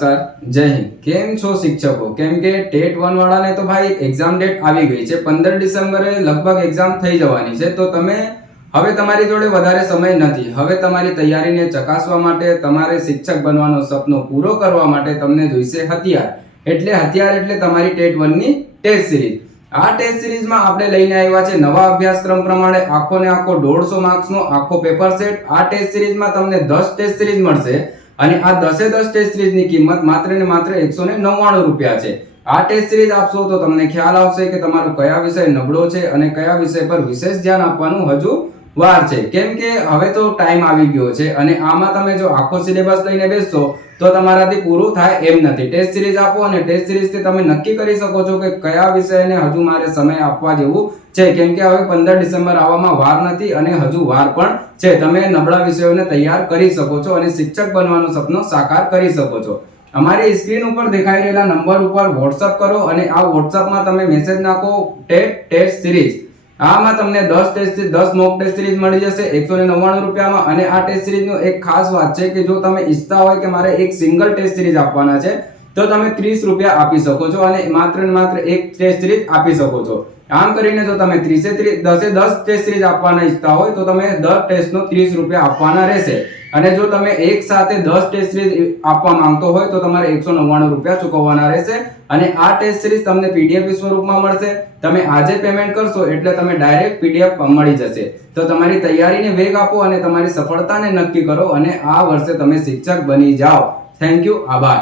Sir જય હિન્દ. કેમ છો શિક્ષકો? કેમ કે ટેટ 1 વાળાને તો ભાઈ એક્ઝામ ડેટ આવી ગઈ છે. 15 ડિસેમ્બરે લગભગ એક્ઝામ થઈ જવાની છે. તો તમે હવે તમારી જોડે વધારે સમય નથી. હવે તમારી તૈયારીને ચકાસવા માટે, તમારે શિક્ષક બનવાનો સપનો પૂરો કરવા માટે તમને જોઈશે હથિયાર. હથિયાર એટલે તમારી ટેટ 1 ની ટેસ્ટ સિરીઝ. આ ટેસ્ટ સિરીઝમાં આપણે લઈને આવ્યા છે નવા અભ્યાસક્રમ પ્રમાણે આખો ને આખો 150 માર્ક્સનો આખો પેપર સેટ. આ ટેસ્ટ સિરીઝમાં તમને 10 ટેસ્ટ સિરીઝ મળશે અને આ 10 ટેસ્ટ સિરીઝની કિંમત માત્ર ને માત્ર 199 રૂપિયા છે. આ ટેસ્ટ સિરીઝ આપશો તો તમને ખ્યાલ આવશે કે તમારો કયા વિષય નબળો છે અને કયા વિષય પર વિશેષ ધ્યાન આપવાનું હજુ વાર છે. કેમ કે હવે તો ટાઈમ આવી ગયો છે અને આમાં તમે જો આખો સિલેબસ લઈને બેસશો તો તમારાથી પૂરું થાય એમ નથી. ટેસ્ટ સિરીઝ આપો અને ટેસ્ટ સિરીઝથી તમે નક્કી કરી શકો છો કે કયા વિષયને હજુ મારે સમય આપવા જેવું છે. કેમ કે હવે 15 ડિસેમ્બર આવવામાં વાર નથી અને હજુ વાર પણ છે. તમે નબળા વિષયોને તૈયાર કરી શકો છો અને શિક્ષક બનવાનો સપનો સાકાર કરી શકો છો. અમારી સ્ક્રીન ઉપર દેખાઈ રહેલા નંબર ઉપર WhatsApp કરો અને આ WhatsAppમાં તમે મેસેજ નાખો ટેસ્ટ સિરીઝ. આમાં તમને 10 મોક ટેસ્ટ સિરીઝ મળી જશે 199 રૂપિયામાં. અને આ ટેસ્ટ સિરીઝનો એક ખાસ વાત છે કે જો તમે ઈચ્છતા હોય કે મારે એક સિંગલ ટેસ્ટ સિરીઝ આપવાના છે તો તમે 30 રૂપિયા આપી શકો છો અને માત્ર ને માત્ર એક ટેસ્ટ સિરીઝ આપી શકો છો. આમ કરીને જો તમે 10 ટેસ્ટ સિરીઝ આપવાના ઈચ્છતા હોય તો તમે દર ટેસ્ટનો 30 રૂપિયા આપવાના રહેશે. અને જો તમે એક સાથે 10 ટેસ્ટ સિરીઝ આપવા માંગતો હોય તો તમારે 199 રૂપિયા ચૂકવવાના રહેશે. અને આ ટેસ્ટ સિરીઝ તમને PDF સ્વરૂપમાં મળશે. તમે આજે પેમેન્ટ કરશો એટલે તમે ડાયરેક્ટ PDF મળી જશે. તો તમારી તૈયારીને વેગ આપો અને તમારી સફળતાને નક્કી કરો અને આ વર્ષે તમે શિક્ષક બની જાઓ. Thank you. આભાર.